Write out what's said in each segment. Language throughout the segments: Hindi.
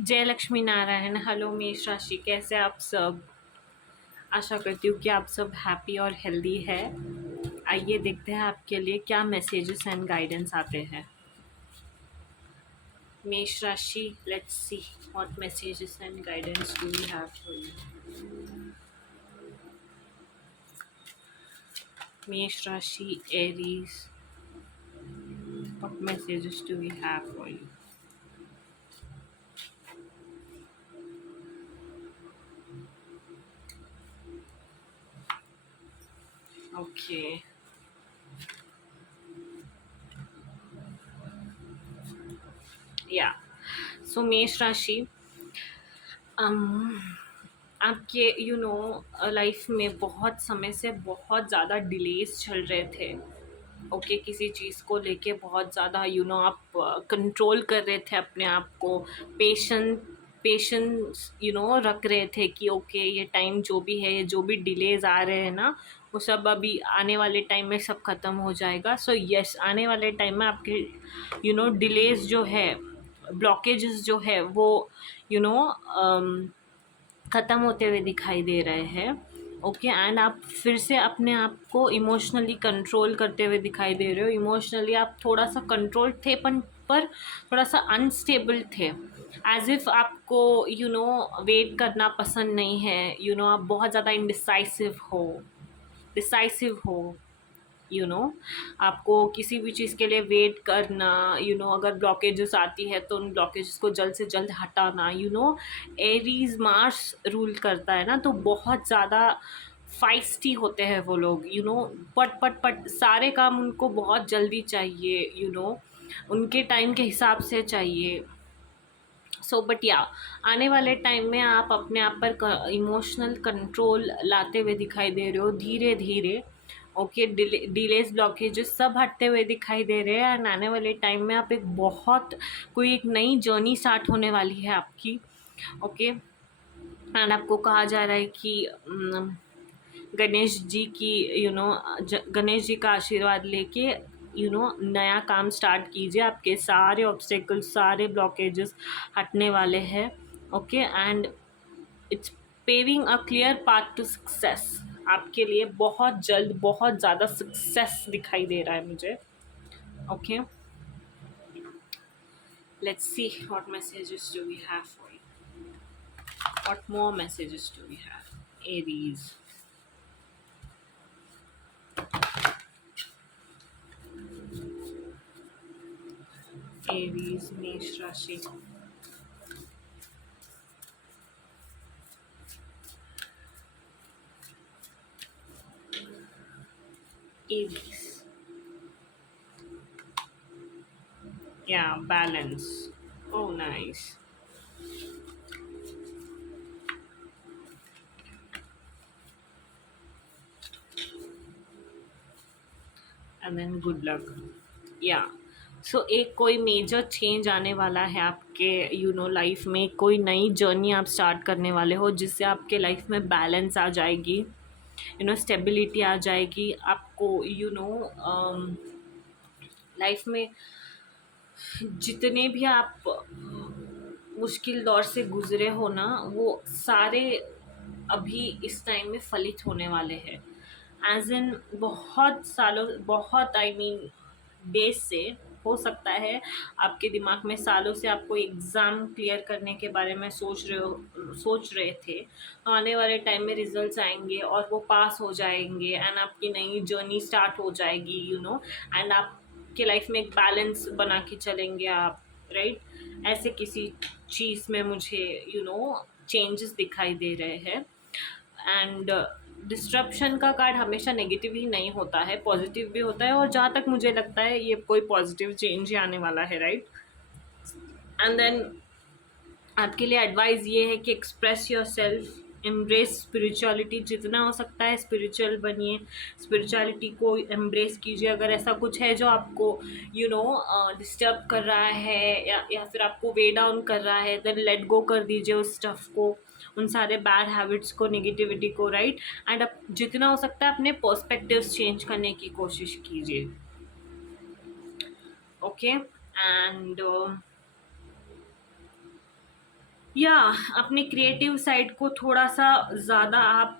जय लक्ष्मी नारायण। हेलो मेष राशि, कैसे आप सब? आशा करती हूँ कि आप सब हैप्पी और हेल्दी है। आइए देखते हैं आपके लिए क्या मैसेजेस एंड गाइडेंस आते हैं। मेष राशि, let's see what messages and guidance do we have for you. मेष राशि, Aries, what messages do we have for you? Okay, yeah so मेष राशि, आपके लाइफ में बहुत समय से बहुत ज़्यादा डिलेस चल रहे थे। ओके, किसी चीज़ को लेके बहुत ज़्यादा आप कंट्रोल कर रहे थे अपने आप को। पेशेंस रख रहे थे कि ओके, ये टाइम जो भी है, ये जो भी डिलेज आ रहे हैं ना, वो सब अभी आने वाले टाइम में सब ख़त्म हो जाएगा। सो यस, आने वाले टाइम में आपके डिलेज जो है, ब्लॉकेजेस जो है वो यू नो ख़त्म होते हुए दिखाई दे रहे हैं। ओके, एंड आप फिर से अपने आप को इमोशनली कंट्रोल करते हुए दिखाई दे रहे हो। इमोशनली आप थोड़ा सा कंट्रोल थे, पर थोड़ा सा अनस्टेबल थे। एज इफ़ आपको वेट करना पसंद नहीं है। आप बहुत ज़्यादा डिसाइसिव हो। यू नो आपको किसी भी चीज़ के लिए वेट करना, अगर ब्लॉकेजेस आती है तो उन ब्लॉकेजेस को जल्द से जल्द हटाना। एरीज मार्स रूल करता है ना, तो बहुत ज़्यादा फाइस्टी होते हैं वो लोग। पट पट पट सारे काम उनको बहुत जल्दी चाहिए। उनके टाइम के हिसाब से चाहिए। सो बट या, आने वाले टाइम में आप अपने आप पर इमोशनल कंट्रोल लाते हुए दिखाई दे रहे हो, धीरे धीरे। ओके, डिलेस ब्लॉकेजेस सब हटते हुए दिखाई दे रहे हैं। एंड आने वाले टाइम में आप कोई एक नई जर्नी स्टार्ट होने वाली है आपकी। ओके, एंड आपको कहा जा रहा है कि गणेश जी की गणेश जी का आशीर्वाद लेके नया काम स्टार्ट कीजिए। आपके सारे ऑब्स्टेकल्स, सारे ब्लॉकेजेस हटने वाले हैं। Okay, and it's paving a clear path to success. आपके लिए बहुत जल्द बहुत ज़्यादा सक्सेस दिखाई दे रहा है मुझे। Okay, let's see what messages do we have for you, what more messages do we have. Aries, Aries मेष राशि, Aries. Yeah, balance. Oh, nice. And then good luck. Yeah. सो एक कोई मेजर चेंज आने वाला है आपके लाइफ में। कोई नई जर्नी आप स्टार्ट करने वाले हो, जिससे आपके लाइफ में बैलेंस आ जाएगी, स्टेबिलिटी आ जाएगी आपको। लाइफ में जितने भी आप मुश्किल दौर से गुजरे हो ना, वो सारे अभी इस टाइम में फलित होने वाले हैं। एज इन बहुत सालों, बहुत डेज से हो सकता है आपके दिमाग में सालों से आपको एग्ज़ाम क्लियर करने के बारे में सोच रहे थे। तो आने वाले टाइम में रिजल्ट्स आएंगे और वो पास हो जाएंगे, एंड आपकी नई जर्नी स्टार्ट हो जाएगी। एंड आपके लाइफ में एक बैलेंस बना के चलेंगे आप, राइट। ऐसे किसी चीज़ में मुझे चेंजेस दिखाई दे रहे हैं। एंड डिस्ट्रप्शन का कार्ड हमेशा नेगेटिव ही नहीं होता है, पॉजिटिव भी होता है। और जहाँ तक मुझे लगता है ये कोई पॉजिटिव चेंज ही आने वाला है, राइट। एंड देन आपके लिए एडवाइस ये है कि express your self, embrace spirituality. जितना हो सकता है स्पिरिचुअल बनिए, स्पिरिचुअलिटी को एम्ब्रेस कीजिए। अगर ऐसा कुछ है जो आपको डिस्टर्ब कर रहा है, या फिर आपको वे डाउन कर रहा है, देन लेट गो कर दीजिए उस स्टफ को, उन सारे बैड हैबिट्स को, नेगेटिविटी को, राइट। एंड अब जितना हो सकता है अपने पर्सपेक्टिव्स चेंज करने की कोशिश कीजिए। ओके, एंड या अपने क्रिएटिव साइड को थोड़ा सा ज़्यादा आप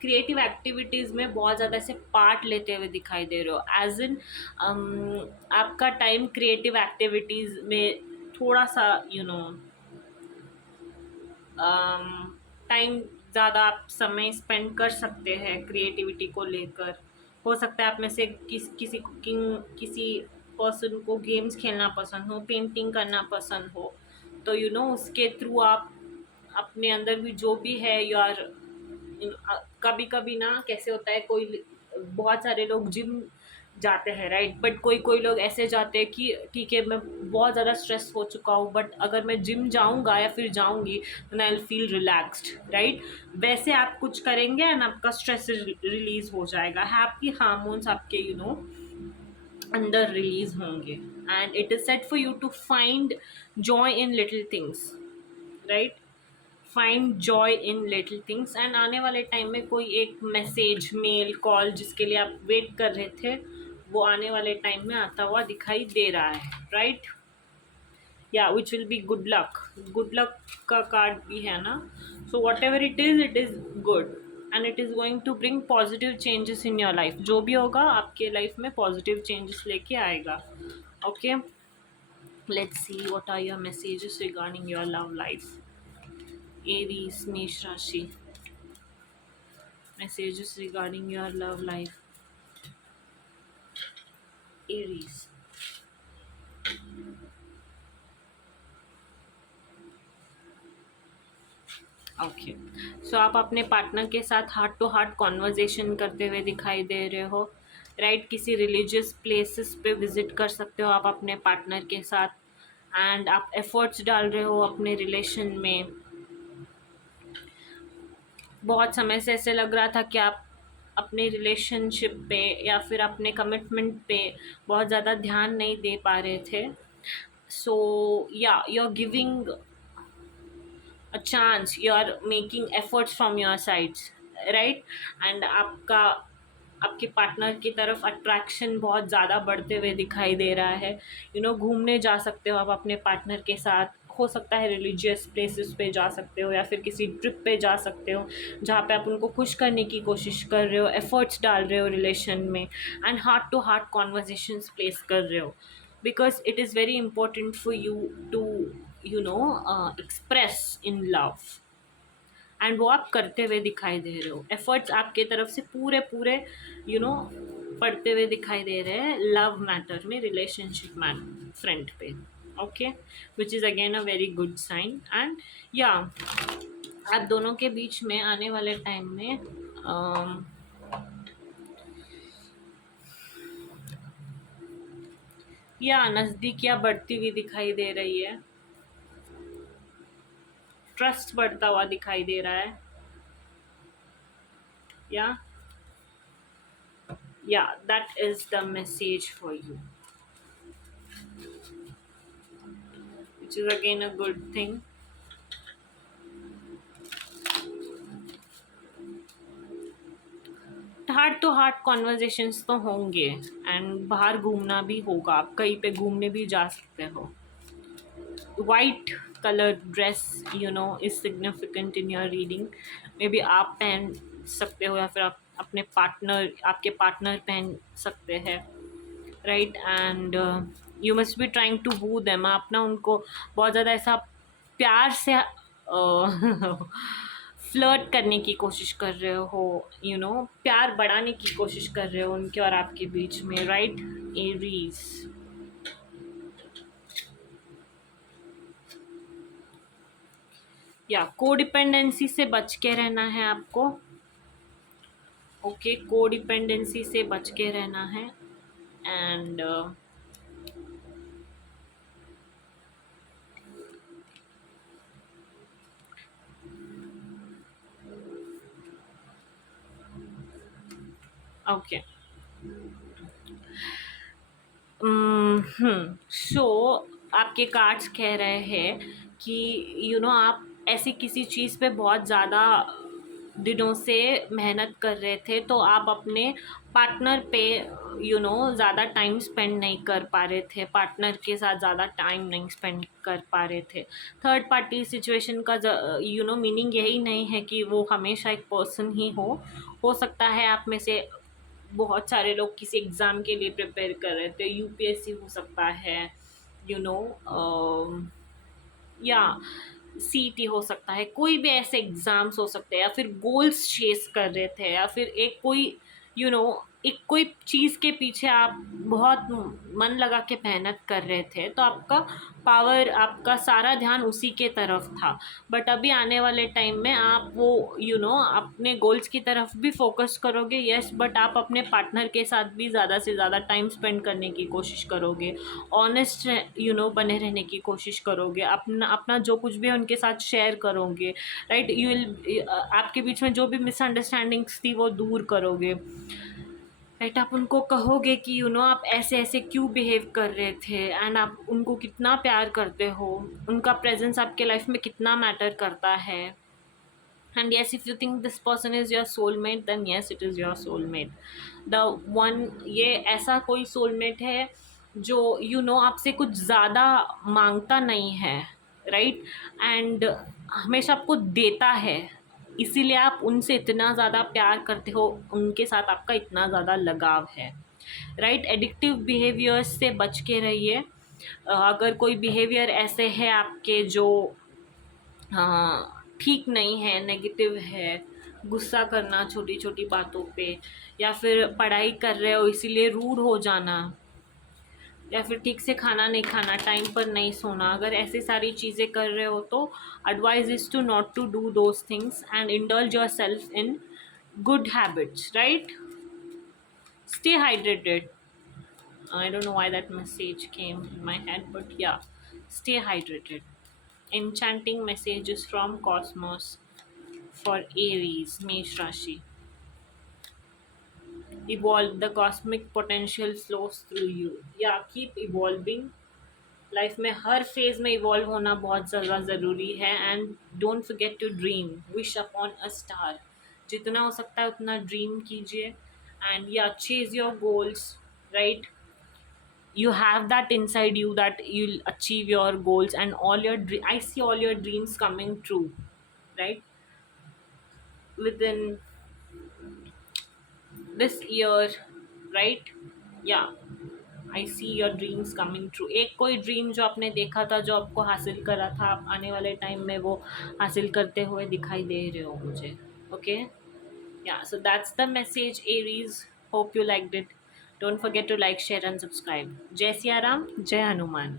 क्रिएटिव एक्टिविटीज़ में बहुत ज़्यादा ऐसे पार्ट लेते हुए दिखाई दे रहे हो, एज इन आपका टाइम क्रिएटिव एक्टिविटीज़ में थोड़ा सा टाइम ज़्यादा आप समय स्पेंड कर सकते हैं क्रिएटिविटी को लेकर। हो सकता है आप में से किसी कुकिंग, किसी पर्सन को गेम्स खेलना पसंद हो, पेंटिंग करना पसंद हो, तो उसके थ्रू आप अपने अंदर भी जो भी है यार। कभी कभी ना कैसे होता है, कोई बहुत सारे लोग जिम जाते हैं राइट, बट कोई कोई लोग ऐसे जाते हैं कि ठीक है मैं बहुत ज़्यादा स्ट्रेस हो चुका हूँ, बट अगर मैं जिम जाऊँगा या फिर जाऊँगी तो I will feel relaxed right. वैसे आप कुछ करेंगे एंड आपका स्ट्रेस रिलीज हो जाएगा, हैप्पी हार्मोन्स आपके अंदर रिलीज होंगे। And it is set for you to find joy in little things right, find joy in little things. And आने वाले टाइम में कोई एक मैसेज, मेल, कॉल जिसके लिए आप वेट कर रहे थे, वो आने वाले टाइम में आता हुआ दिखाई दे रहा है right. Yeah which will be good luck, good luck का कार्ड भी है ना। So whatever it is good and it is going to bring positive changes in your life. जो भी होगा आपके लाइफ में पॉजिटिव चेंजेस लेके आएगा। Okay, let's see what are your messages regarding your love life. Aries, मेष राशि, messages regarding your love life. Aries. Okay, so आप अपने पार्टनर के साथ हार्ट टू हार्ट कॉन्वर्जेशन करते हुए दिखाई दे रहे हो राइट। किसी रिलीजियस प्लेसेस पे विजिट कर सकते हो आप अपने पार्टनर के साथ, एंड आप एफर्ट्स डाल रहे हो अपने रिलेशन में। बहुत समय से ऐसे लग रहा था कि आप अपने रिलेशनशिप पे या फिर अपने कमिटमेंट पे बहुत ज़्यादा ध्यान नहीं दे पा रहे थे। So yeah you are giving a chance, you are making efforts from your sides right. And आपके पार्टनर की तरफ अट्रैक्शन बहुत ज़्यादा बढ़ते हुए दिखाई दे रहा है। घूमने जा सकते हो आप अपने पार्टनर के साथ, हो सकता है रिलीजियस प्लेसेस पे जा सकते हो या फिर किसी ट्रिप पे जा सकते हो जहाँ पे आप उनको खुश करने की कोशिश कर रहे हो, एफर्ट्स डाल रहे हो रिलेशन में, and heart to heart conversations place कर रहे हो, because it is very important for you to express in love. And वो आप करते हुए दिखाई दे रहे हो, एफर्ट्स आपके तरफ से पूरे पूरे पढ़ते हुए दिखाई दे रहे हैं लव मैटर में, रिलेशनशिप मैटर फ्रंट पे। Okay, which is again a very good sign. And yeah आप दोनों के बीच में आने वाले टाइम में या नज़दीकियाँ बढ़ती हुई दिखाई दे रही है, ट्रस्ट बढ़ता हुआ दिखाई दे रहा है। Yeah, that is the message for you, which is again a good thing. Heart to heart conversations तो होंगे, एंड बाहर घूमना भी होगा, आप कहीं पे घूमने भी जा सकते हो। White colour dress is significant in your reading. May be आप पहन सकते हो या फिर आप अपने आपके पार्टनर पहन सकते हैं right. And you must be trying to woo them, आप ना उनको बहुत ज़्यादा ऐसा प्यार से फ्लर्ट करने की कोशिश कर रहे हो, प्यार बढ़ाने की कोशिश कर रहे हो उनके और आपके बीच में राइट। एरीज, या कोडिपेंडेंसी से बच के रहना है आपको। ओके, कोडिपेंडेंसी से बच के रहना है। एंड ओके, सो आपके कार्ड्स कह रहे हैं कि आप ऐसी किसी चीज़ पे बहुत ज़्यादा दिनों से मेहनत कर रहे थे, तो आप अपने पार्टनर पे ज़्यादा टाइम स्पेंड नहीं कर पा रहे थे, पार्टनर के साथ ज़्यादा टाइम नहीं स्पेंड कर पा रहे थे। थर्ड पार्टी सिचुएशन का मीनिंग यही नहीं है कि वो हमेशा एक पर्सन ही हो सकता है आप में से बहुत सारे लोग किसी एग्ज़ाम के लिए प्रिपेयर कर रहे थे, यूपीएससी हो सकता है, यू नो या सीटी हो सकता है, कोई भी ऐसे एग्ज़ाम्स हो सकते हैं, या फिर गोल्स चेस कर रहे थे, या फिर एक कोई यू नो एक कोई चीज़ के पीछे आप बहुत मन लगा के मेहनत कर रहे थे, तो आपका पावर, आपका सारा ध्यान उसी के तरफ था। बट अभी आने वाले टाइम में आप वो अपने गोल्स की तरफ भी फोकस करोगे, यस, बट आप अपने पार्टनर के साथ भी ज़्यादा से ज़्यादा टाइम स्पेंड करने की कोशिश करोगे, ऑनेस्ट बने रहने की कोशिश करोगे, अपना अपना जो कुछ भी है उनके साथ शेयर करोगे, राइट। यू विल आपके बीच में जो भी मिसअंडरस्टैंडिंग्स थी वो दूर करोगे, राइट। आप उनको कहोगे कि आप ऐसे ऐसे क्यों बिहेव कर रहे थे, एंड आप उनको कितना प्यार करते हो, उनका प्रेजेंस आपके लाइफ में कितना मैटर करता है। And yes, if you think this person is your soulmate, then yes, it is your soulmate. The one, ये ऐसा कोई soulmate है जो आपसे कुछ ज़्यादा मांगता नहीं है, राइट, एंड हमेशा आपको देता है, इसीलिए आप उनसे इतना ज़्यादा प्यार करते हो, उनके साथ आपका इतना ज़्यादा लगाव है, राइट। एडिक्टिव बिहेवियर्स से बच के रहिए। अगर कोई बिहेवियर ऐसे है आपके जो ठीक नहीं है, नेगेटिव है, गुस्सा करना छोटी छोटी बातों पे, या फिर पढ़ाई कर रहे हो इसीलिए रूड हो जाना, या फिर ठीक से खाना नहीं खाना, टाइम पर नहीं सोना, अगर ऐसे सारी चीज़ें कर रहे हो तो advice is to not to do those things and indulge yourself in good habits, right. Stay hydrated. I don't know why that message came in my head, but yeah, stay hydrated. Enchanting messages from Cosmos for Aries, Mesh Rashi. Evolve, the cosmic potential flows through you. Yeah, keep evolving. Life में हर फेज में इवॉल्व होना बहुत ज़्यादा ज़रूरी है, and don't forget to dream, wish upon a star, जितना हो सकता है उतना ड्रीम कीजिए, and yeah chase your goals, right. you have that inside you that you'll achieve your goals, and I see all your dreams coming true, right, within this year, right, yeah, I see your dreams coming true. एक कोई ड्रीम जो आपने देखा था, जो आपको हासिल करा था, आप आने वाले टाइम में वो हासिल करते हुए दिखाई दे रहे हो मुझे, okay. Yeah so that's the message Aries, hope you liked it. Don't forget to like, share and subscribe. जय सिया राम, जय हनुमान।